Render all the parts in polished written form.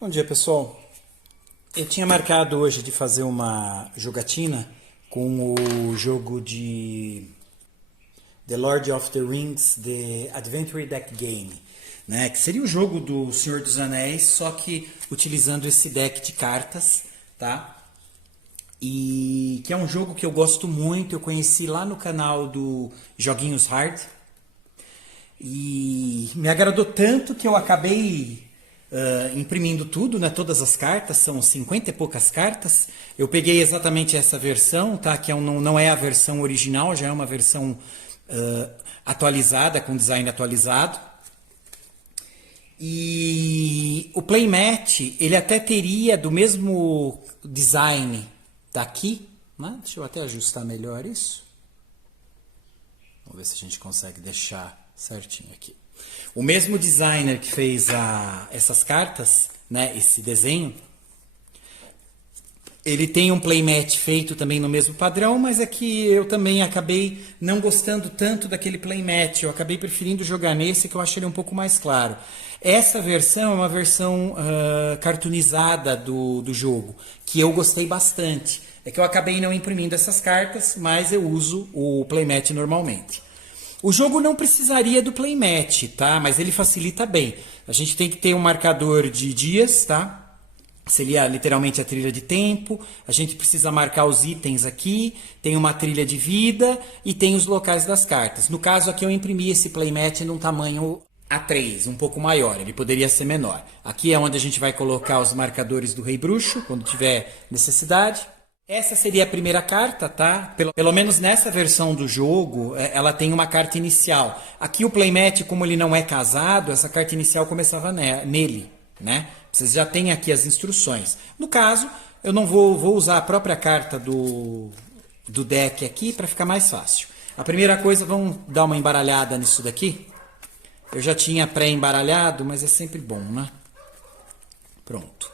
Bom dia, pessoal. Eu tinha marcado hoje de fazer uma jogatina com o jogo de The Lord of the Rings, The Adventure Deck Game, né? Que seria o jogo do Senhor dos Anéis, só que utilizando esse deck de cartas, tá? E que é um jogo que eu gosto muito, eu conheci lá no canal do Joguinhos Hard. E me agradou tanto que eu acabei imprimindo tudo, né? Todas as cartas, são 50 e poucas cartas. Eu peguei exatamente essa versão, tá? Que não é a versão original, já é uma versão atualizada, com design atualizado. E o playmat, ele até teria do mesmo design daqui, né? Deixa eu até ajustar melhor isso. Vamos ver se a gente consegue deixar certinho aqui. O mesmo designer que fez essas cartas, né, esse desenho, ele tem um playmat feito também no mesmo padrão, mas é que eu também acabei não gostando tanto daquele playmat. Eu acabei preferindo jogar nesse, que eu acho ele um pouco mais claro. Essa versão é uma versão cartoonizada do jogo, que eu gostei bastante. É que eu acabei não imprimindo essas cartas, mas eu uso o playmat normalmente. O jogo não precisaria do playmat, tá? Mas ele facilita bem. A gente tem que ter um marcador de dias, tá? Seria literalmente a trilha de tempo. A gente precisa marcar os itens aqui. Tem uma trilha de vida e tem os locais das cartas. No caso aqui eu imprimi esse playmat num tamanho A3, um pouco maior. Ele poderia ser menor. Aqui é onde a gente vai colocar os marcadores do Rei Bruxo, quando tiver necessidade. Essa seria a primeira carta, tá? Pelo menos nessa versão do jogo, ela tem uma carta inicial. Aqui o playmat, como ele não é casado, essa carta inicial começava nele, né? Vocês já têm aqui as instruções. No caso, eu não vou usar a própria carta do deck aqui para ficar mais fácil. A primeira coisa, vamos dar uma embaralhada nisso daqui. Eu já tinha pré-embaralhado, mas é sempre bom, né? Pronto.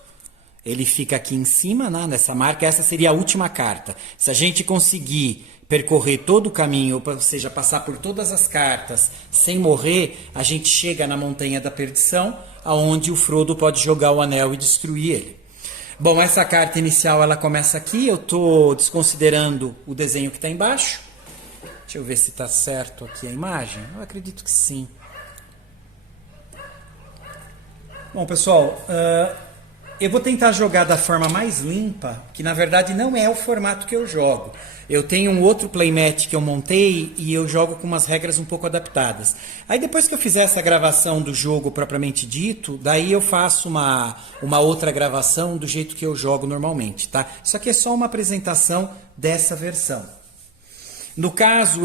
Ele fica aqui em cima, né, nessa marca. Essa seria a última carta. Se a gente conseguir percorrer todo o caminho, ou seja, passar por todas as cartas sem morrer, a gente chega na Montanha da Perdição, aonde o Frodo pode jogar o anel e destruir ele. Bom, essa carta inicial ela começa aqui. Eu estou desconsiderando o desenho que está embaixo. Deixa eu ver se está certo aqui a imagem. Eu acredito que sim. Bom, pessoal... eu vou tentar jogar da forma mais limpa, que na verdade não é o formato que eu jogo. Eu tenho um outro playmat que eu montei e eu jogo com umas regras um pouco adaptadas. Aí depois que eu fizer essa gravação do jogo propriamente dito, daí eu faço uma outra gravação do jeito que eu jogo normalmente, tá? Isso aqui é só uma apresentação dessa versão. No caso,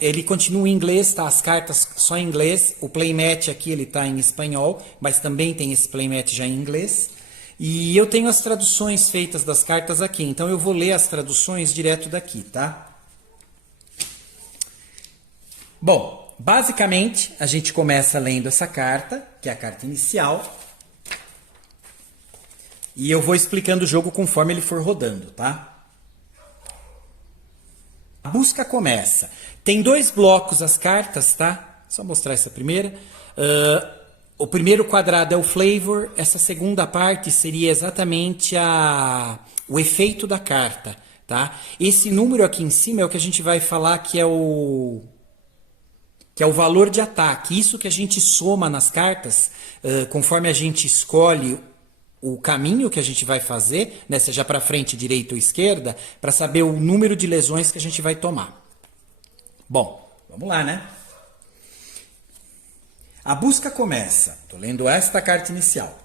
ele continua em inglês, tá? As cartas só em inglês. O playmat aqui ele tá em espanhol, mas também tem esse playmat já em inglês. E eu tenho as traduções feitas das cartas aqui, então eu vou ler as traduções direto daqui, tá? Bom, basicamente a gente começa lendo essa carta, que é a carta inicial. E eu vou explicando o jogo conforme ele for rodando, tá? A busca começa. Tem 2 blocos as cartas, tá? Só mostrar essa primeira. O primeiro quadrado é o flavor, essa segunda parte seria exatamente o efeito da carta, tá? Esse número aqui em cima é o que a gente vai falar que é o valor de ataque. Isso que a gente soma nas cartas, conforme a gente escolhe o caminho que a gente vai fazer, né, seja para frente, direita ou esquerda, para saber o número de lesões que a gente vai tomar. Bom, vamos lá, né? A busca começa. Estou lendo esta carta inicial.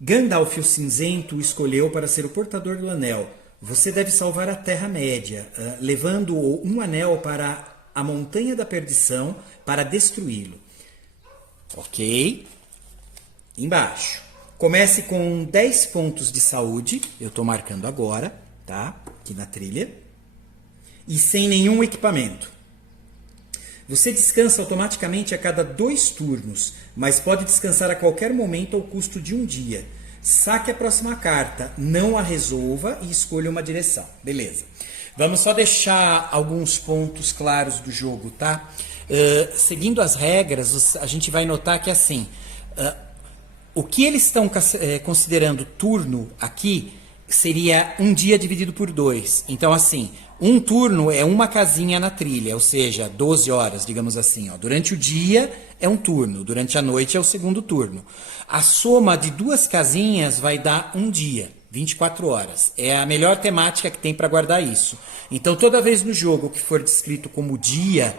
Gandalf o Cinzento o escolheu para ser o portador do anel. Você deve salvar a Terra-média, levando um anel para a Montanha da Perdição para destruí-lo. Ok. Embaixo. Comece com 10 pontos de saúde. Eu estou marcando agora, tá? Aqui na trilha. E sem nenhum equipamento. Você descansa automaticamente a cada 2 turnos, mas pode descansar a qualquer momento ao custo de 1 dia. Saque a próxima carta, não a resolva e escolha uma direção. Beleza. Vamos só deixar alguns pontos claros do jogo, tá? Seguindo as regras, a gente vai notar que assim, O que eles estão considerando turno aqui seria um dia dividido por 2. Então, assim, um turno é uma casinha na trilha, ou seja, 12 horas, digamos assim. Ó. Durante o dia é um turno, durante a noite é o segundo turno. A soma de 2 casinhas vai dar um dia, 24 horas. É a melhor temática que tem para guardar isso. Então, toda vez no jogo que for descrito como dia,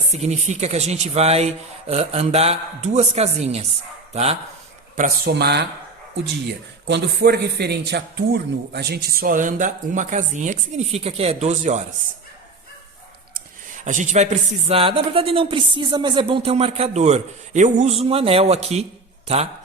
significa que a gente vai andar 2 casinhas, tá? Para somar o dia. Quando for referente a turno, a gente só anda uma casinha, que significa que é 12 horas. A gente vai precisar, na verdade não precisa, mas é bom ter um marcador. Eu uso um anel aqui, tá?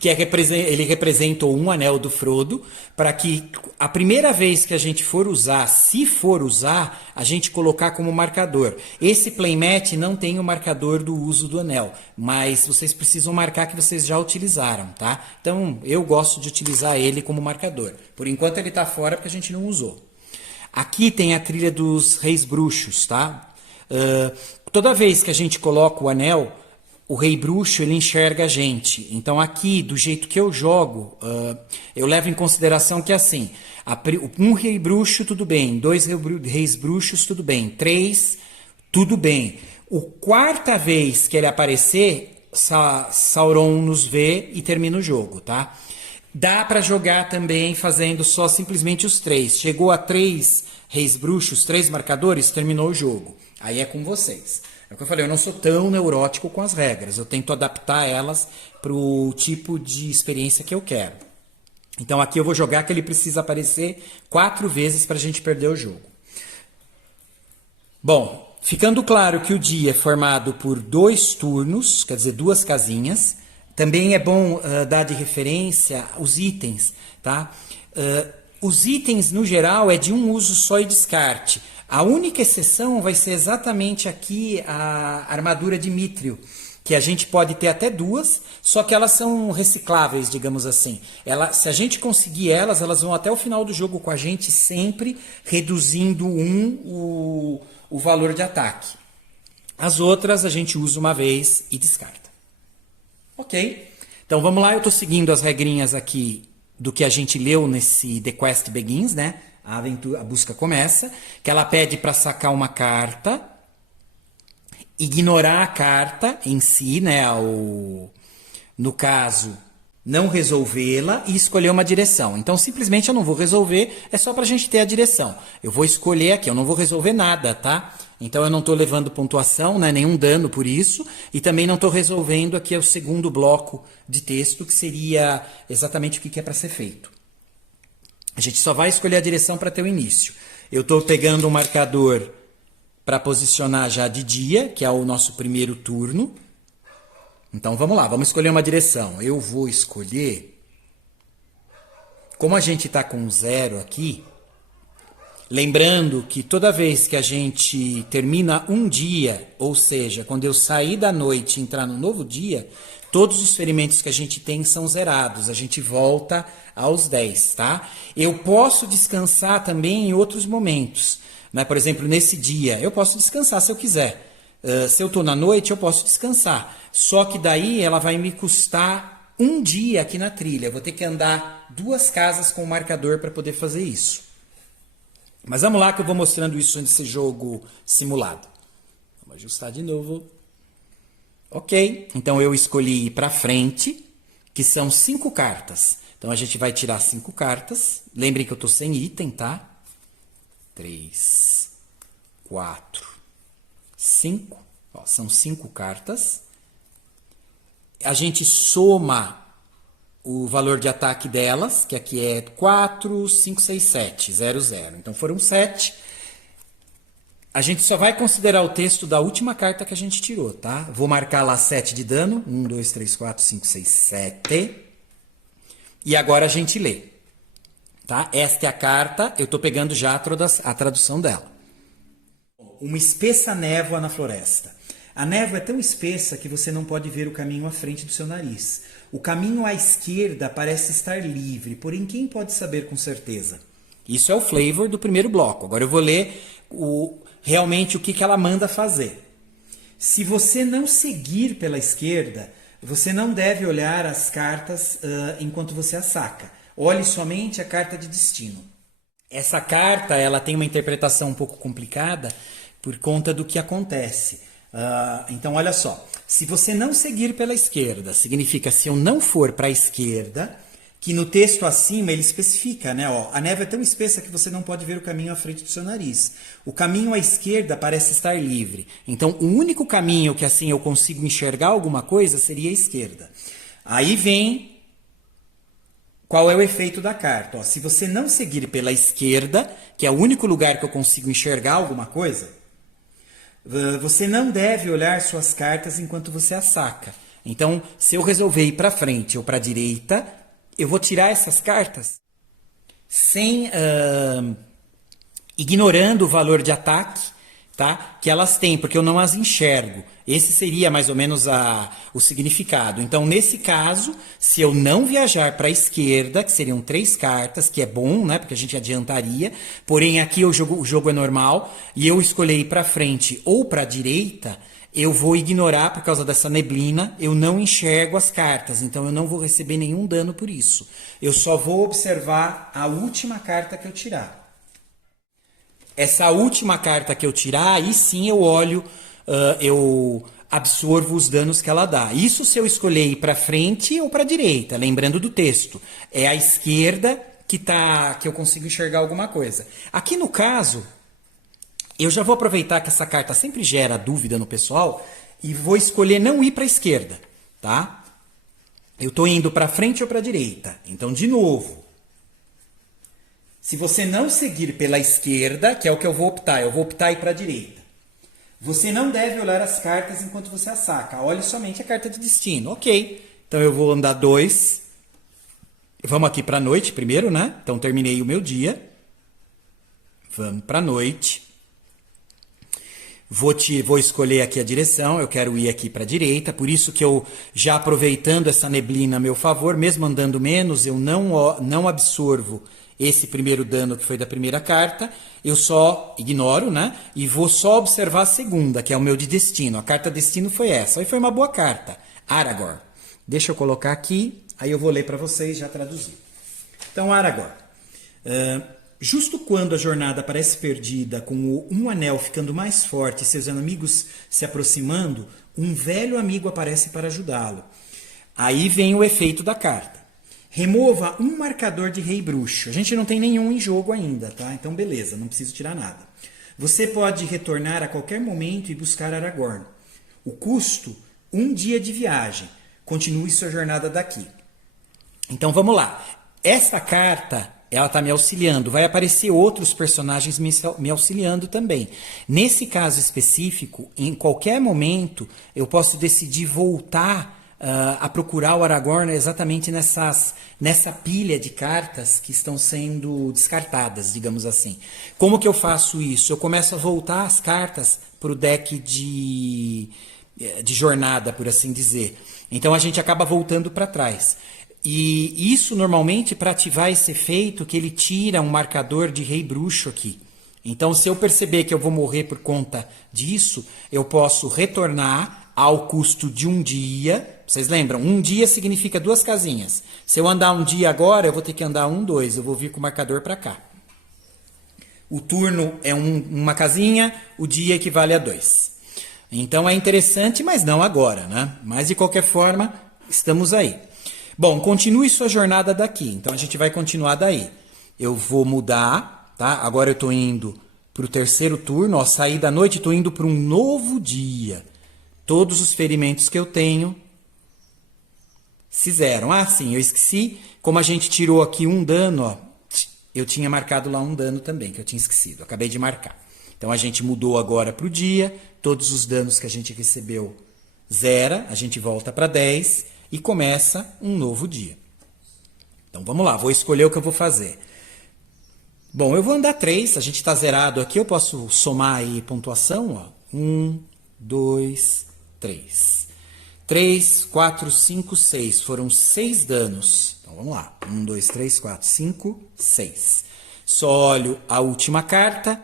Que ele representa um anel do Frodo, para que a primeira vez que a gente for usar, se for usar, a gente colocar como marcador. Esse playmat não tem o marcador do uso do anel, mas vocês precisam marcar que vocês já utilizaram, tá? Então eu gosto de utilizar ele como marcador. Por enquanto ele está fora porque a gente não usou. Aqui tem a trilha dos Reis Bruxos, tá? Toda vez que a gente coloca o anel, o Rei Bruxo ele enxerga a gente. Então aqui, do jeito que eu jogo, eu levo em consideração que assim, um Rei Bruxo, tudo bem. 2 Reis Bruxos, tudo bem. 3, tudo bem. A quarta vez que ele aparecer, Sauron nos vê e termina o jogo, tá? Dá para jogar também fazendo só simplesmente os 3. Chegou a 3 Reis Bruxos, 3 marcadores, terminou o jogo. Aí é com vocês. É o que eu falei, eu não sou tão neurótico com as regras. Eu tento adaptar elas para o tipo de experiência que eu quero. Então aqui eu vou jogar que ele precisa aparecer 4 vezes para a gente perder o jogo. Bom, ficando claro que o dia é formado por 2 turnos, quer dizer, 2 casinhas. Também é bom dar de referência os itens, tá? Os itens, no geral, é de um uso só e descarte. A única exceção vai ser exatamente aqui a armadura de Mithril, que a gente pode ter até 2, só que elas são recicláveis, digamos assim. Se a gente conseguir elas vão até o final do jogo com a gente, sempre reduzindo o valor de ataque. As outras a gente usa uma vez e descarta. Ok? Então vamos lá, eu estou seguindo as regrinhas aqui do que a gente leu nesse The Quest Begins, né? A busca começa, que ela pede para sacar uma carta, ignorar a carta em si, né? No caso, não resolvê-la e escolher uma direção. Então, simplesmente eu não vou resolver, é só para a gente ter a direção. Eu vou escolher aqui, eu não vou resolver nada, tá? Então, eu não estou levando pontuação, né? Nenhum dano por isso, e também não estou resolvendo aqui o segundo bloco de texto, que seria exatamente o que é para ser feito. A gente só vai escolher a direção para ter o início. Eu estou pegando um marcador para posicionar já de dia, que é o nosso primeiro turno. Então vamos lá, vamos escolher uma direção. Eu vou escolher... Como a gente está com 0 aqui, lembrando que toda vez que a gente termina um dia, ou seja, quando eu sair da noite e entrar no novo dia, todos os ferimentos que a gente tem são zerados. A gente volta aos 10, tá? Eu posso descansar também em outros momentos, né? Por exemplo, nesse dia, eu posso descansar se eu quiser. Se eu estou na noite, eu posso descansar. Só que daí ela vai me custar um dia aqui na trilha. Eu vou ter que andar 2 casas com o marcador para poder fazer isso. Mas vamos lá que eu vou mostrando isso nesse jogo simulado. Vamos ajustar de novo. Ok, então eu escolhi ir para frente, que são 5 cartas. Então a gente vai tirar 5 cartas. Lembrem que eu estou sem item, tá? 3, 4, 5. Ó, são 5 cartas. A gente soma o valor de ataque delas, que aqui é 4, 5, 6, 7, 0, 0. Então foram 7. A gente só vai considerar o texto da última carta que a gente tirou, tá? Vou marcar lá 7 de dano. 1, 2, 3, 4, 5, 6, 7. E agora a gente lê. Tá? Esta é a carta, eu estou pegando já a tradução dela. Uma espessa névoa na floresta. A névoa é tão espessa que você não pode ver o caminho à frente do seu nariz. O caminho à esquerda parece estar livre, porém quem pode saber com certeza? Isso é o flavor do primeiro bloco. Agora eu vou ler realmente o que ela manda fazer. Se você não seguir pela esquerda, você não deve olhar as cartas enquanto você as saca. Olhe somente a carta de destino. Essa carta ela tem uma interpretação um pouco complicada por conta do que acontece. Então, olha só. Se você não seguir pela esquerda, significa se eu não for para a esquerda, que no texto acima ele especifica, né? Ó, a neve é tão espessa que você não pode ver o caminho à frente do seu nariz. O caminho à esquerda parece estar livre. Então, o único caminho que assim eu consigo enxergar alguma coisa seria a esquerda. Aí vem qual é o efeito da carta. Ó, se você não seguir pela esquerda, que é o único lugar que eu consigo enxergar alguma coisa, você não deve olhar suas cartas enquanto você as saca. Então, se eu resolver ir para frente ou para a direita, eu vou tirar essas cartas sem ignorando o valor de ataque, tá? Que elas têm, porque eu não as enxergo. Esse seria mais ou menos o significado. Então, nesse caso, se eu não viajar para a esquerda, que seriam 3 cartas, que é bom, né? Porque a gente adiantaria. Porém, aqui o jogo é normal e eu escolher ir para frente ou para a direita, eu vou ignorar por causa dessa neblina, eu não enxergo as cartas, então eu não vou receber nenhum dano por isso. Eu só vou observar a última carta que eu tirar. Essa última carta que eu tirar, aí sim eu olho, eu absorvo os danos que ela dá. Isso se eu escolher ir para frente ou para direita, lembrando do texto. É a esquerda que eu consigo enxergar alguma coisa. Aqui no caso, eu já vou aproveitar que essa carta sempre gera dúvida no pessoal e vou escolher não ir para a esquerda, tá? Eu estou indo para frente ou para a direita. Então, de novo, se você não seguir pela esquerda, que é o que eu vou optar ir para a direita. Você não deve olhar as cartas enquanto você as saca. Olhe somente a carta de destino. Ok, então eu vou andar 2. Vamos aqui para a noite primeiro, né? Então, terminei o meu dia. Vamos para a noite. Vou escolher aqui a direção, eu quero ir aqui para a direita, por isso que eu, já aproveitando essa neblina a meu favor, mesmo andando menos, eu não absorvo esse primeiro dano que foi da primeira carta, eu só ignoro, né? E vou só observar a segunda, que é o meu de destino. A carta destino foi essa, aí foi uma boa carta, Aragorn. Deixa eu colocar aqui, aí eu vou ler para vocês já traduzir. Então, Aragorn. Justo quando a jornada parece perdida, com um anel ficando mais forte e seus inimigos se aproximando, um velho amigo aparece para ajudá-lo. Aí vem o efeito da carta. Remova um marcador de rei bruxo. A gente não tem nenhum em jogo ainda, tá? Então beleza, não preciso tirar nada. Você pode retornar a qualquer momento e buscar Aragorn. O custo, 1 dia de viagem. Continue sua jornada daqui. Então vamos lá. Essa carta, ela está me auxiliando. Vai aparecer outros personagens me auxiliando também. Nesse caso específico, em qualquer momento, eu posso decidir voltar a procurar o Aragorn exatamente nessa pilha de cartas que estão sendo descartadas, digamos assim. Como que eu faço isso? Eu começo a voltar as cartas para o deck de jornada, por assim dizer. Então a gente acaba voltando para trás. E isso normalmente para ativar esse efeito que ele tira um marcador de rei bruxo aqui. Então se eu perceber que eu vou morrer por conta disso, eu posso retornar ao custo de 1 dia. Vocês lembram? 1 dia significa 2 casinhas. Se eu andar 1 dia agora, eu vou ter que andar 1, 2. Eu vou vir com o marcador para cá. O turno é uma casinha, o dia equivale a 2. Então é interessante, mas não agora, né? Mas de qualquer forma, estamos aí. Bom, continue sua jornada daqui. Então a gente vai continuar daí. Eu vou mudar, tá? Agora eu estou indo para o 3º turno. Ó, saí da noite e estou indo para um novo dia. Todos os ferimentos que eu tenho se zeram. Ah, sim, eu esqueci. Como a gente tirou aqui um dano, ó, eu tinha marcado lá um dano também, que eu tinha esquecido. Acabei de marcar. Então a gente mudou agora para o dia. Todos os danos que a gente recebeu zera. A gente volta para 10 e começa um novo dia. Então vamos lá, vou escolher o que eu vou fazer. Bom, eu vou andar 3. A gente está zerado aqui. Eu posso somar aí pontuação. 1, 2, 3. 3, 4, 5, 6. Foram 6 danos. Então vamos lá. 1, 2, 3, 4, 5, 6. Só olho a última carta.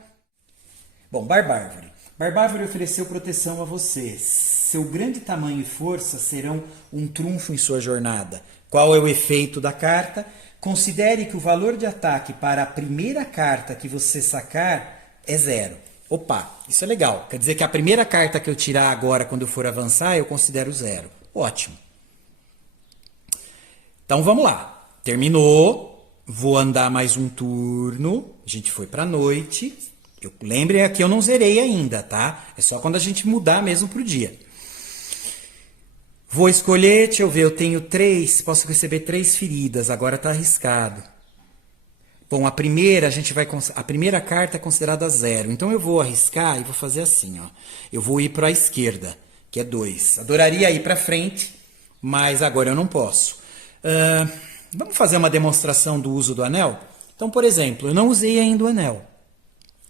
Bom, Barbárvore. Barbárvore ofereceu proteção a você. Seu grande tamanho e força serão um trunfo em sua jornada. Qual é o efeito da carta? Considere que o valor de ataque para a primeira carta que você sacar é 0. Opa, isso é legal. Quer dizer que a primeira carta que eu tirar agora, quando eu for avançar, eu considero 0. Ótimo. Então vamos lá. Terminou. Vou andar mais um turno. A gente foi para a noite. Lembrem que eu não zerei ainda, tá? É só quando a gente mudar mesmo pro dia. Vou escolher, deixa eu ver, eu tenho 3, posso receber 3 feridas, agora tá arriscado. Bom, a primeira carta é considerada 0, então eu vou arriscar e vou fazer assim, ó. Eu vou ir para a esquerda, que é 2. Adoraria ir para frente, mas agora eu não posso. Vamos fazer uma demonstração do uso do anel? Então, por exemplo, eu não usei ainda o anel.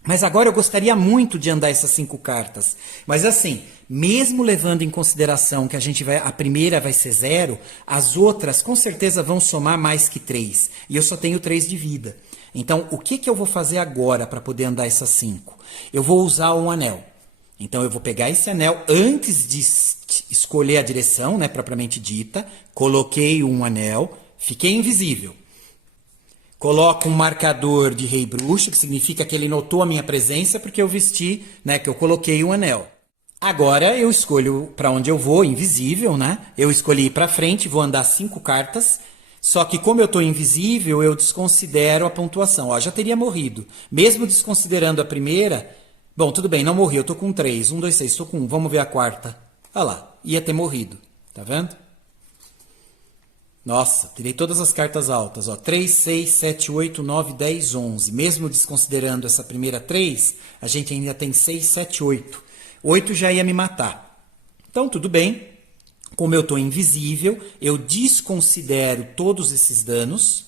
Mas agora eu gostaria muito de andar essas 5 cartas. Mas assim, mesmo levando em consideração que a primeira vai ser 0, as outras com certeza vão somar mais que 3. E eu só tenho 3 de vida. Então, o que eu vou fazer agora para poder andar essas 5? Eu vou usar um anel. Então, eu vou pegar esse anel antes de escolher a direção, né, propriamente dita. Coloquei um anel, fiquei invisível. Coloco um marcador de rei bruxo, que significa que ele notou a minha presença porque eu vesti, né, que eu coloquei um anel. Agora eu escolho para onde eu vou, invisível, né? Eu escolhi ir para frente, vou andar 5 cartas, só que como eu estou invisível, eu desconsidero a pontuação. Ó, já teria morrido. Mesmo desconsiderando a primeira, bom, tudo bem, não morri, eu estou com 3. 1, 2, 6, estou com 1, vamos ver a quarta. Olha lá, ia ter morrido, tá vendo? Nossa, tirei todas as cartas altas, ó. 3, 6, 7, 8, 9, 10, 11. Mesmo desconsiderando essa primeira 3, a gente ainda tem 6, 7, 8. 8 já ia me matar. Então, tudo bem. Como eu estou invisível, eu desconsidero todos esses danos.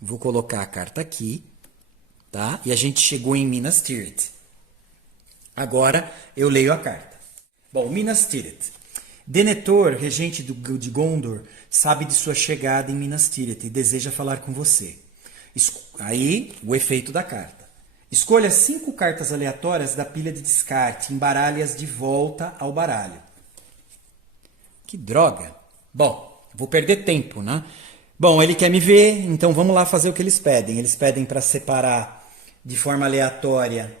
Vou colocar a carta aqui, tá? E a gente chegou em Minas Tirith. Agora, eu leio a carta. Bom, Minas Tirith. Denethor, regente de Gondor, sabe de sua chegada em Minas Tirith e deseja falar com você. Aí, o efeito da carta. Escolha 5 cartas aleatórias da pilha de descarte e embaralhe-as de volta ao baralho. Que droga! Bom, vou perder tempo, né? Bom, ele quer me ver, então vamos lá fazer o que eles pedem. Eles pedem para separar de forma aleatória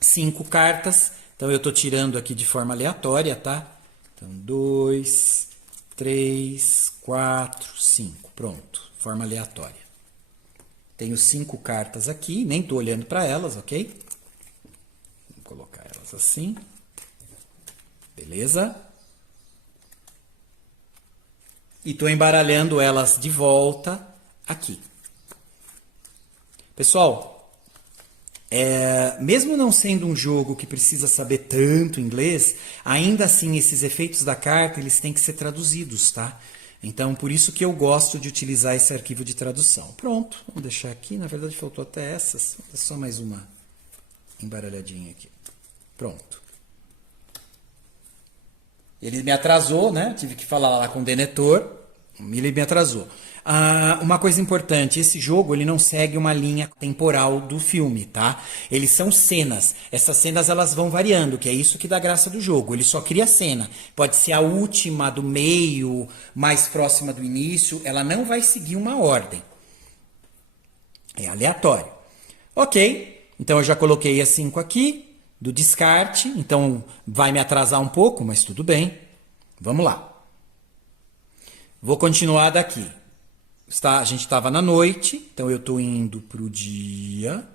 5 cartas. Então, eu estou tirando aqui de forma aleatória, tá? Então, 2, 3, 4, 5. Pronto, forma aleatória. Tenho 5 cartas aqui, nem estou olhando para elas, ok? Vou colocar elas assim. Beleza? E estou embaralhando elas de volta aqui. Pessoal, mesmo não sendo um jogo que precisa saber tanto inglês, ainda assim esses efeitos da carta eles têm que ser traduzidos, tá? Então, por isso que eu gosto de utilizar esse arquivo de tradução. Pronto, vamos deixar aqui. Na verdade, faltou até essas. É só mais uma embaralhadinha aqui. Pronto. Ele me atrasou, né? Tive que falar lá com o Denethor. Ele me atrasou. Uma coisa importante, esse jogo ele não segue uma linha temporal do filme, tá? Eles são cenas. Essas cenas elas vão variando, que é isso que dá graça do jogo. Ele só cria cena. Pode ser a última, do meio, mais próxima do início. Ela não vai seguir uma ordem. É aleatório. Ok, então eu já coloquei as 5 aqui, do descarte. Então vai me atrasar um pouco, mas tudo bem. Vamos lá. Vou continuar daqui. A gente estava na noite, então eu estou indo para o dia.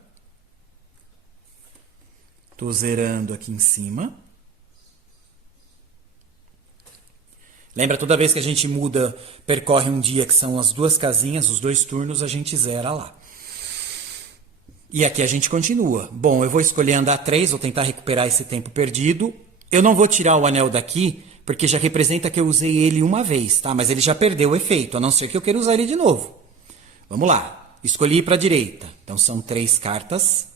Estou zerando aqui em cima. Lembra, toda vez que a gente muda, percorre um dia, que são as 2 casinhas, os 2 turnos, a gente zera lá. E aqui a gente continua. Bom, eu vou escolher andar 3, vou tentar recuperar esse tempo perdido. Eu não vou tirar o anel daqui, porque já representa que eu usei ele uma vez, tá? Mas ele já perdeu o efeito, a não ser que eu queira usar ele de novo. Vamos lá. Escolhi ir para a direita. Então, são 3 cartas.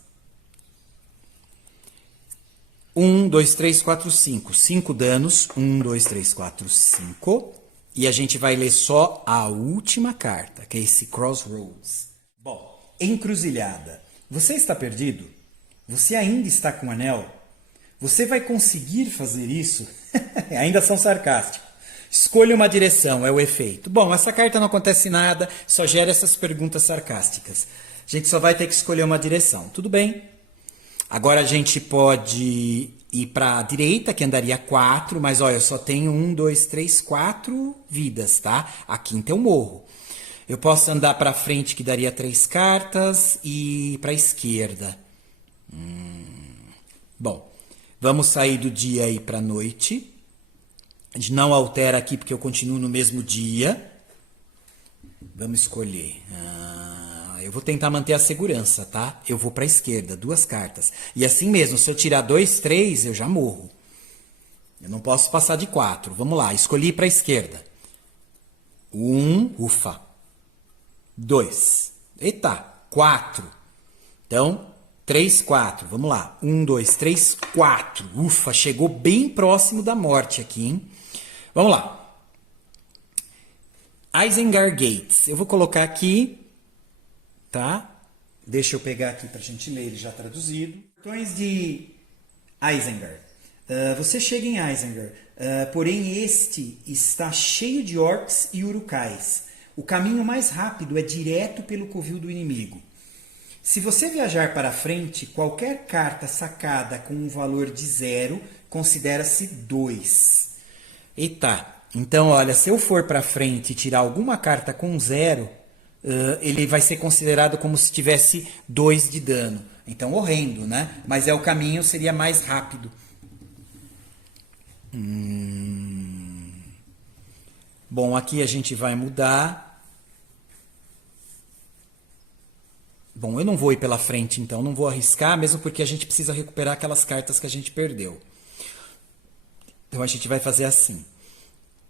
1, 2, 3, 4, 5. 5 danos. 1, 2, 3, 4, 5. E a gente vai ler só a última carta, que é esse Crossroads. Bom, encruzilhada. Você está perdido? Você ainda está com o anel? Você vai conseguir fazer isso? Ainda são sarcásticos. Escolha uma direção, é o efeito. Bom, essa carta não acontece nada, só gera essas perguntas sarcásticas. A gente só vai ter que escolher uma direção. Tudo bem. Agora a gente pode ir para a direita, que andaria 4, mas olha, eu só tenho 1, 2, 3, 4 vidas, tá? A quinta eu morro. Eu posso andar para frente, que daria 3 cartas, e para a esquerda. Bom, vamos sair do dia aí para a noite. A gente não altera aqui porque eu continuo no mesmo dia. Vamos escolher. Eu vou tentar manter a segurança, tá? Eu vou para a esquerda, 2 cartas. E assim mesmo, se eu tirar 2, 3, eu já morro. Eu não posso passar de 4. Vamos lá, escolhi para a esquerda. 1, ufa. 2, eita, 4. Então, 3, 4. Vamos lá. 1, 2, 3, 4. Ufa, chegou bem próximo da morte aqui, hein? Vamos lá. Isengard Gates. Eu vou colocar aqui, tá? Deixa eu pegar aqui para a gente ler ele já traduzido. Portões de Isengard. Você chega em Isengard, porém este está cheio de orcs e urucais. O caminho mais rápido é direto pelo covil do inimigo. Se você viajar para frente, qualquer carta sacada com um valor de 0 considera-se 2. Eita, então olha, se eu for para frente e tirar alguma carta com 0, ele vai ser considerado como se tivesse 2 de dano. Então horrendo, né? Mas o caminho seria mais rápido. Bom, aqui a gente vai mudar. Bom, eu não vou ir pela frente, então. Não vou arriscar, mesmo porque a gente precisa recuperar aquelas cartas que a gente perdeu. Então, a gente vai fazer assim.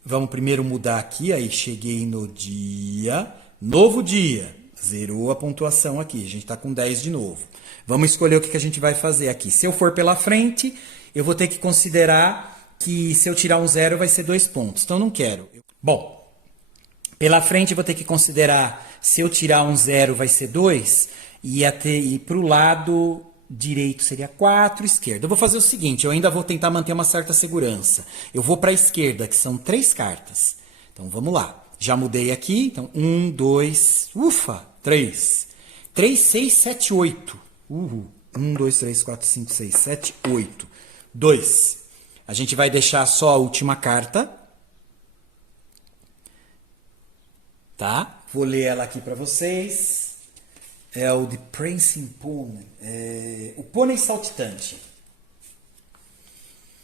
Vamos primeiro mudar aqui. Aí, cheguei no dia. Novo dia. Zerou a pontuação aqui. A gente está com 10 de novo. Vamos escolher o que a gente vai fazer aqui. Se eu for pela frente, eu vou ter que considerar que se eu tirar um 0 vai ser 2 pontos. Então, não quero. Bom, pela frente eu vou ter que considerar, se eu tirar um 0 vai ser 2, e para o lado direito seria 4, esquerda. Eu vou fazer o seguinte, eu ainda vou tentar manter uma certa segurança. Eu vou para a esquerda, que são 3 cartas. Então vamos lá. Já mudei aqui, então 1, 2, ufa, 3. 3, 6, 7, 8. 1, 2, 3, 4, 5, 6, 7, 8. 2. A gente vai deixar só a última carta. Tá? Vou ler ela aqui para vocês. É o The Prancing Pony. O pônei saltitante.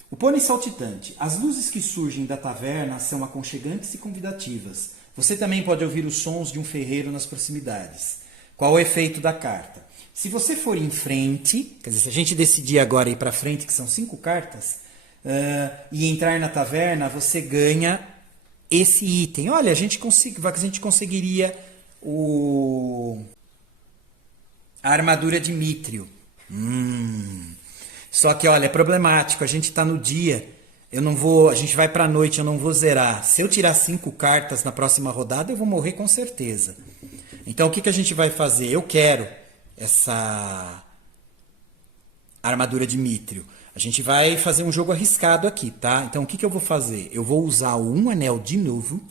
O pônei saltitante. As luzes que surgem da taverna são aconchegantes e convidativas. Você também pode ouvir os sons de um ferreiro nas proximidades. Qual o efeito da carta? Se você for em frente, quer dizer, se a gente decidir agora ir para frente, que são 5 cartas, e entrar na taverna, você ganha esse item. Olha, a gente conseguiria a armadura de Mítrio. Só que, olha, é problemático. A gente está no dia. A gente vai para a noite, eu não vou zerar. Se eu tirar 5 cartas na próxima rodada, eu vou morrer com certeza. Então, o que a gente vai fazer? Eu quero essa armadura de Mítrio. A gente vai fazer um jogo arriscado aqui, tá? Então, o que eu vou fazer? Eu vou usar um anel de novo.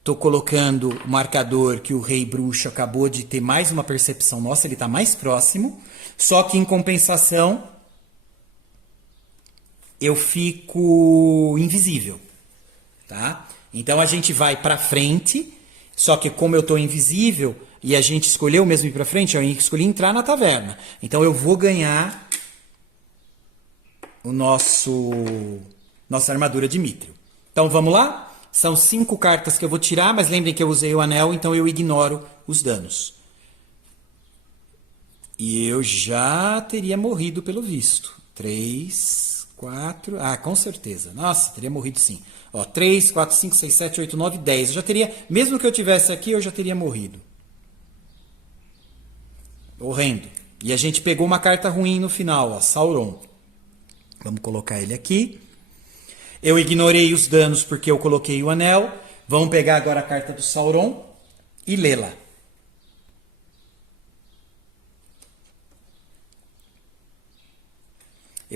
Estou colocando o marcador que o Rei Bruxo acabou de ter mais uma percepção nossa, ele está mais próximo. Só que, em compensação, eu fico invisível, tá? Então, a gente vai para frente, só que como eu estou invisível e a gente escolheu mesmo ir para frente, eu escolhi entrar na taverna. Então, eu vou ganhar nossa armadura de Mítrio. Então, vamos lá? São 5 cartas que eu vou tirar, mas lembrem que eu usei o anel, então eu ignoro os danos. E eu já teria morrido pelo visto. 3, 4... Ah, com certeza. Nossa, teria morrido sim. Ó, 3, 4, 5, 6, 7, 8, 9, 10. Eu já teria... Mesmo que eu tivesse aqui, eu já teria morrido. Horrendo. E a gente pegou uma carta ruim no final, ó, Sauron. Vamos colocar ele aqui. Eu ignorei os danos porque eu coloquei o anel. Vamos pegar agora a carta do Sauron e lê-la.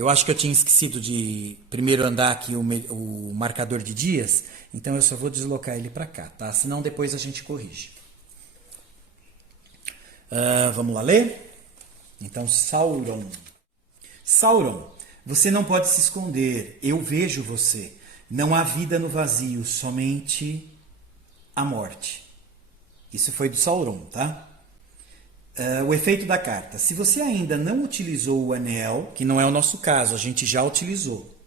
Eu acho que eu tinha esquecido de primeiro andar aqui o marcador de dias, então eu só vou deslocar ele para cá, tá? Senão depois a gente corrige. Vamos lá ler? Então, Sauron. Sauron, você não pode se esconder, eu vejo você. Não há vida no vazio, somente a morte. Isso foi do Sauron, tá? O efeito da carta. Se você ainda não utilizou o anel, que não é o nosso caso, a gente já utilizou.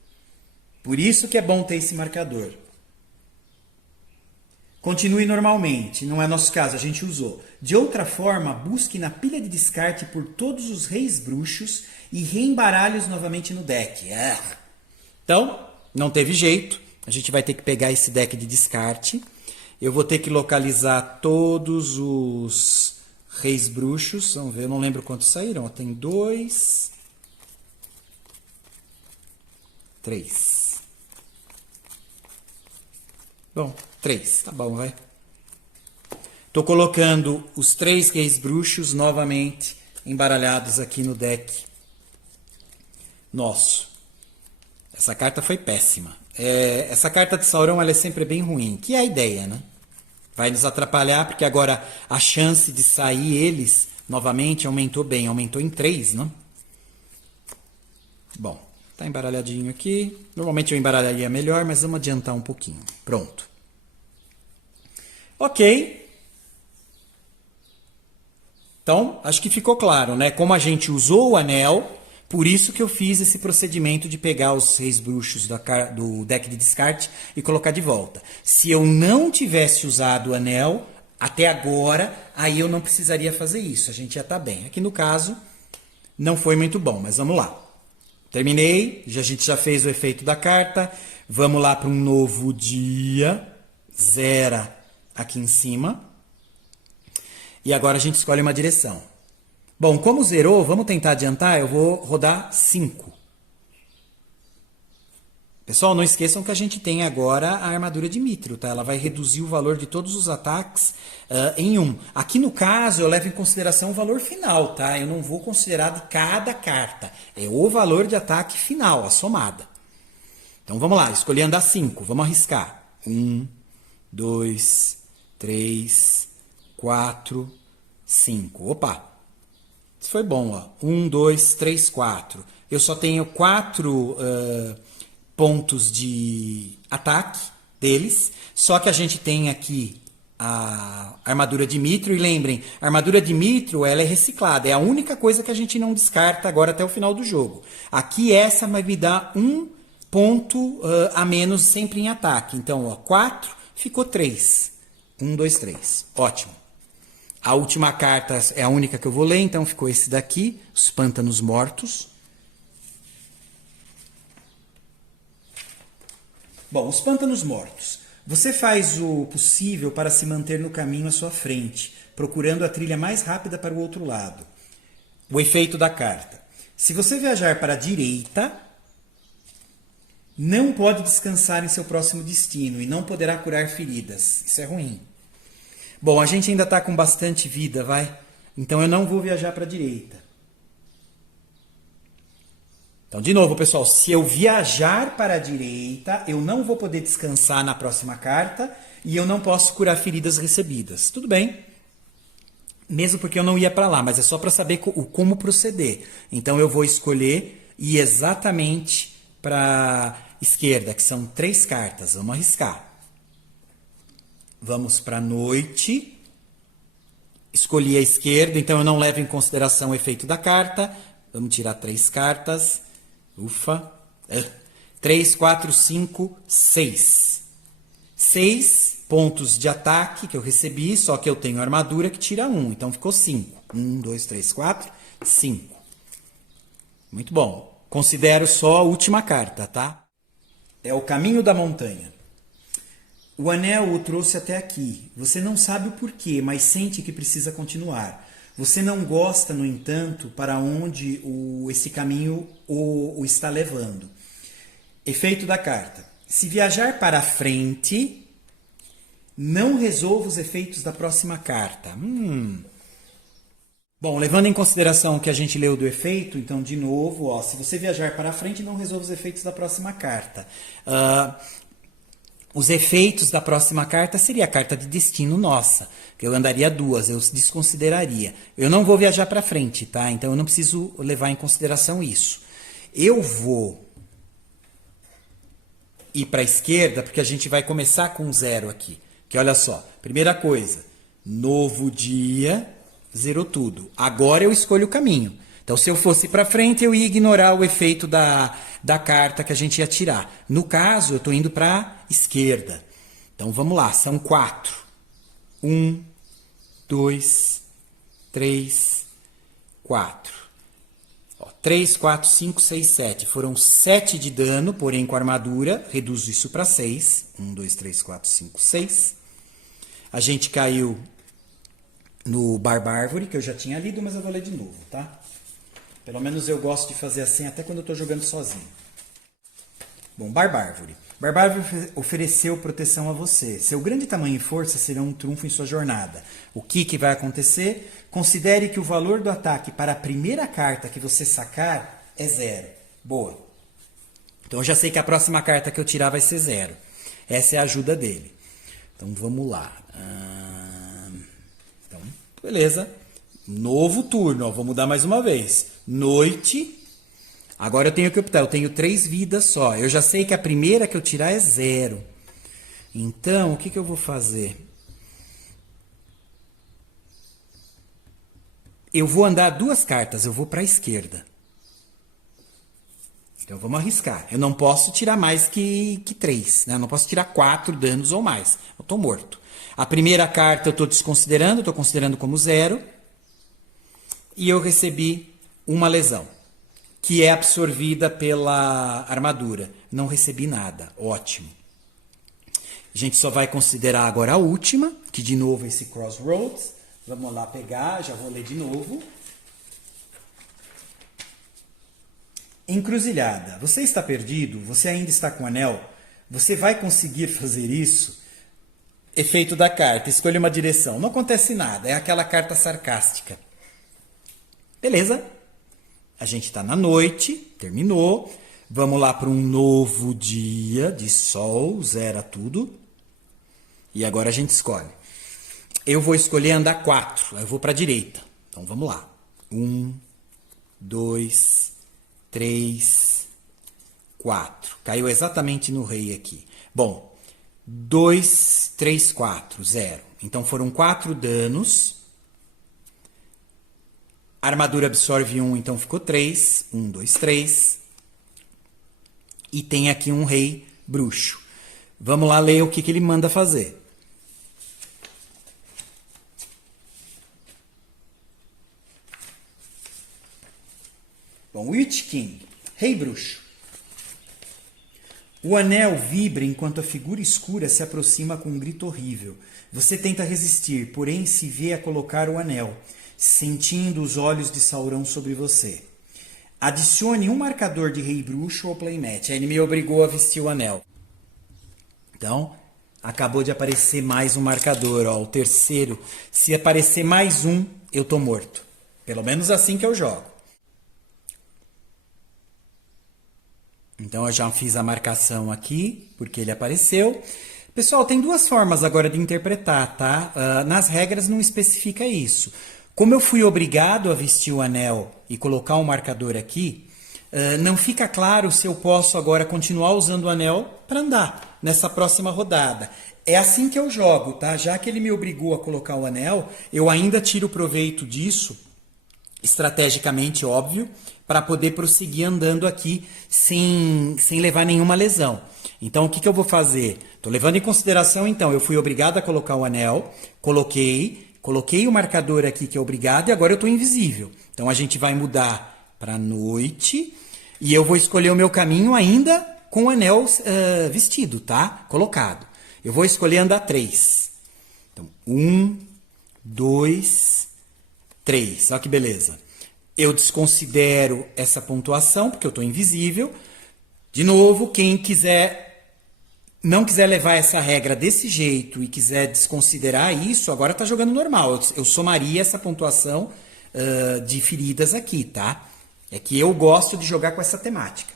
Por isso que é bom ter esse marcador. Continue normalmente, não é nosso caso, a gente usou. De outra forma, busque na pilha de descarte por todos os reis bruxos e reembaralhe-os novamente no deck. Então, não teve jeito, a gente vai ter que pegar esse deck de descarte. Eu vou ter que localizar todos os reis bruxos. Vamos ver, eu não lembro quantos saíram. Tem 2, 3. Bom, 3, tá bom, vai. Tô colocando os 3 reis bruxos novamente embaralhados aqui no deck nosso. Essa carta foi péssima. Essa carta de Sauron ela é sempre bem ruim, que é a ideia, né? Vai nos atrapalhar, porque agora a chance de sair eles novamente aumentou bem, aumentou em 3, né? Bom, tá embaralhadinho aqui. Normalmente eu embaralharia melhor, mas vamos adiantar um pouquinho. Pronto. Ok. Então, acho que ficou claro, né? Como a gente usou o anel, por isso que eu fiz esse procedimento de pegar os reis bruxos do deck de descarte e colocar de volta. Se eu não tivesse usado o anel, até agora, aí eu não precisaria fazer isso. A gente já está bem. Aqui no caso, não foi muito bom, mas vamos lá. Terminei, a gente já fez o efeito da carta. Vamos lá para um novo dia. Zera aqui em cima. E agora a gente escolhe uma direção. Bom, como zerou, vamos tentar adiantar. Eu vou rodar 5. Pessoal, não esqueçam que a gente tem agora a armadura de Mithril, tá? Ela vai reduzir o valor de todos os ataques em 1. Aqui no caso, eu levo em consideração o valor final, tá? Eu não vou considerar de cada carta. É o valor de ataque final, a somada. Então vamos lá, escolhi andar 5. Vamos arriscar. 1, 2, 3, 4, 5. Opa! Isso foi bom, ó. 1, 2, 3, 4. Eu só tenho 4 pontos de ataque deles, só que a gente tem aqui a armadura de Mithril, e lembrem, a armadura de Mithril ela é reciclada, é a única coisa que a gente não descarta agora até o final do jogo. Aqui essa vai me dar 1 ponto a menos sempre em ataque, então ó, 4 ficou 3. 1, 2, 3. Ótimo. A última carta é a única que eu vou ler, então ficou esse daqui, os Pântanos Mortos. Bom, os Pântanos Mortos. Você faz o possível para se manter no caminho à sua frente, procurando a trilha mais rápida para o outro lado. O efeito da carta. Se você viajar para a direita, não pode descansar em seu próximo destino e não poderá curar feridas. Isso é ruim. Bom, a gente ainda está com bastante vida, vai? Então eu não vou viajar para a direita. Então, de novo, pessoal, se eu viajar para a direita, eu não vou poder descansar na próxima carta e eu não posso curar feridas recebidas. Tudo bem? Mesmo porque eu não ia para lá, mas é só para saber como proceder. Então, eu vou escolher ir exatamente para a esquerda, que são 3 cartas. Vamos arriscar. Vamos para a noite. Escolhi a esquerda, então eu não levo em consideração o efeito da carta. Vamos tirar 3 cartas. Ufa. 3, 4, 5, 6. 6 pontos de ataque que eu recebi, só que eu tenho armadura que tira 1. Então ficou 5. 1, 2, 3, 4, 5. Muito bom. Considero só a última carta, tá? É o Caminho da Montanha. O anel o trouxe até aqui. Você não sabe o porquê, mas sente que precisa continuar. Você não gosta, no entanto, para onde esse caminho o está levando. Efeito da carta. Se viajar para a frente, não resolva os efeitos da próxima carta. Bom, levando em consideração o que a gente leu do efeito, então, de novo, ó, se você viajar para frente, não resolva os efeitos da próxima carta. Os efeitos da próxima carta seria a carta de destino nossa, que eu andaria duas, eu desconsideraria. Eu não vou viajar para frente, tá? Então eu não preciso levar em consideração isso. Eu vou ir para a esquerda, porque a gente vai começar com 0 aqui. Que olha só, primeira coisa, novo dia, zerou tudo. Agora eu escolho o caminho. Então, se eu fosse para frente, eu ia ignorar o efeito da carta que a gente ia tirar. No caso, eu estou indo para a esquerda. Então, vamos lá, são 4. 1, 2, 3, 4. 3, 4, 5, 6, 7. Foram 7 de dano, porém com armadura. Reduzo isso para 6. 1, 2, 3, 4, 5, 6. A gente caiu no Barbárvore, que eu já tinha lido, mas eu vou ler de novo, tá? Pelo menos eu gosto de fazer assim até quando eu estou jogando sozinho. Bom, Barbárvore. Barbárvore ofereceu proteção a você. Seu grande tamanho e força serão um trunfo em sua jornada. O que vai acontecer? Considere que o valor do ataque para a primeira carta que você sacar é 0. Boa. Então eu já sei que a próxima carta que eu tirar vai ser 0. Essa é a ajuda dele. Então vamos lá. Então, beleza. Novo turno. Ó, vou mudar mais uma vez. Noite. Agora eu tenho que optar. Eu tenho 3 vidas só. Eu já sei que a primeira que eu tirar é 0. Então, o que eu vou fazer? Eu vou andar 2 cartas. Eu vou para a esquerda. Então, vamos arriscar. Eu não posso tirar mais que 3. Né? Eu não posso tirar 4 danos ou mais. Eu estou morto. A primeira carta eu estou desconsiderando. Estou considerando como 0. E eu recebi uma lesão, que é absorvida pela armadura. Não recebi nada. Ótimo. A gente só vai considerar agora a última, que de novo é esse Crossroads. Vamos lá pegar, já vou ler de novo. Encruzilhada. Você está perdido? Você ainda está com o anel? Você vai conseguir fazer isso? Efeito da carta. Escolha uma direção. Não acontece nada. É aquela carta sarcástica. Beleza? A gente está na noite. Terminou. Vamos lá para um novo dia de sol. Zera tudo. E agora a gente escolhe. Eu vou escolher andar 4. Eu vou para a direita. Então vamos lá. 1, 2, 3, 4. Caiu exatamente no rei aqui. Bom, 2, 3, 4, 0. Então foram 4 danos. A armadura absorve 1, então ficou 3. 1, 2, 3. E tem aqui um rei bruxo. Vamos lá ler o que ele manda fazer. Bom, Witch King, Rei Bruxo. O anel vibra enquanto a figura escura se aproxima com um grito horrível. Você tenta resistir, porém se vê a colocar o anel, sentindo os olhos de Sauron sobre você. Adicione um marcador de Rei Bruxo ao playmat. Ele me obrigou a vestir o anel. Então, acabou de aparecer mais um marcador. Ó, o terceiro. Se aparecer mais um, eu tô morto. Pelo menos assim que eu jogo. Então, eu já fiz a marcação aqui, porque ele apareceu. Pessoal, tem 2 formas agora de interpretar, tá? Nas regras não especifica isso. Como eu fui obrigado a vestir o anel e colocar um marcador aqui, não fica claro se eu posso agora continuar usando o anel para andar nessa próxima rodada. É assim que eu jogo, tá? Já que ele me obrigou a colocar o anel, eu ainda tiro proveito disso, estrategicamente óbvio, para poder prosseguir andando aqui sem levar nenhuma lesão. Então, o que eu vou fazer? Estou levando em consideração, então, eu fui obrigado a colocar o anel, coloquei o marcador aqui que é obrigado e agora eu estou invisível. Então, a gente vai mudar para noite e eu vou escolher o meu caminho ainda com o anel vestido, tá? Colocado. Eu vou escolher andar 3. Então, 1, 2, 3. Olha que beleza. Eu desconsidero essa pontuação, porque eu estou invisível. De novo, quem não quiser levar essa regra desse jeito e quiser desconsiderar isso, agora está jogando normal. Eu somaria essa pontuação de feridas aqui, tá? É que eu gosto de jogar com essa temática.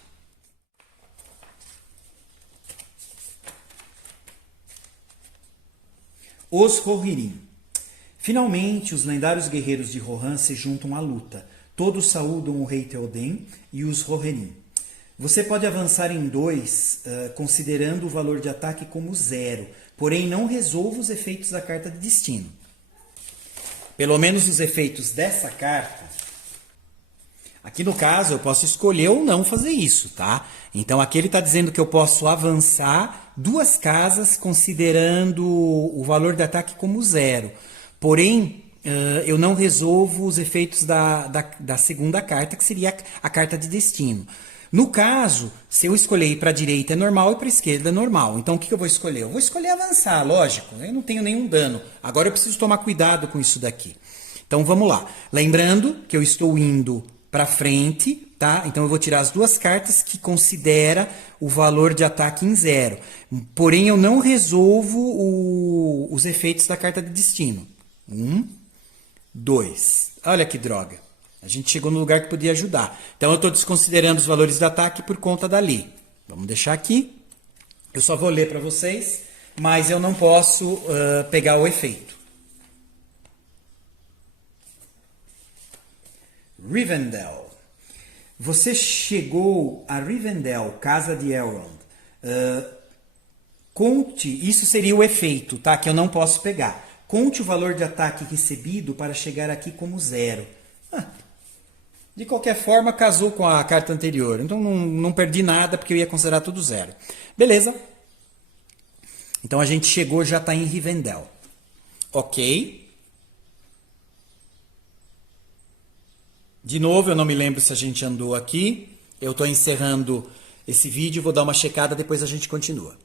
Os Rohirrim. Finalmente, os lendários guerreiros de Rohan se juntam à luta. Todos saúdam o rei Théoden e os Rohirrim. Você pode avançar em 2, considerando o valor de ataque como 0, porém não resolva os efeitos da carta de destino. Pelo menos os efeitos dessa carta. Aqui no caso eu posso escolher ou não fazer isso, tá? Então aqui ele está dizendo que eu posso avançar 2 casas considerando o valor de ataque como 0. Porém, eu não resolvo os efeitos da segunda carta, que seria a carta de destino. No caso, se eu escolher ir para a direita é normal e para a esquerda é normal. Então o que eu vou escolher? Eu vou escolher avançar, lógico. Eu não tenho nenhum dano. Agora eu preciso tomar cuidado com isso daqui. Então vamos lá. Lembrando que eu estou indo para frente, tá? Então eu vou tirar as 2 cartas que considera o valor de ataque em 0. Porém eu não resolvo os efeitos da carta de destino. 1, 2. Olha que droga. A gente chegou no lugar que podia ajudar. Então eu estou desconsiderando os valores de ataque por conta dali. Vamos deixar aqui. Eu só vou ler para vocês, mas eu não posso pegar o efeito. Rivendell. Você chegou a Rivendell, casa de Elrond. Conte, isso seria o efeito, tá? Que eu não posso pegar. Conte o valor de ataque recebido para chegar aqui como 0. De qualquer forma, casou com a carta anterior. Então não perdi nada porque eu ia considerar tudo 0. Beleza. Então a gente chegou, já está em Rivendell. Ok. De novo, eu não me lembro se a gente andou aqui. Eu estou encerrando esse vídeo, vou dar uma checada, depois a gente continua.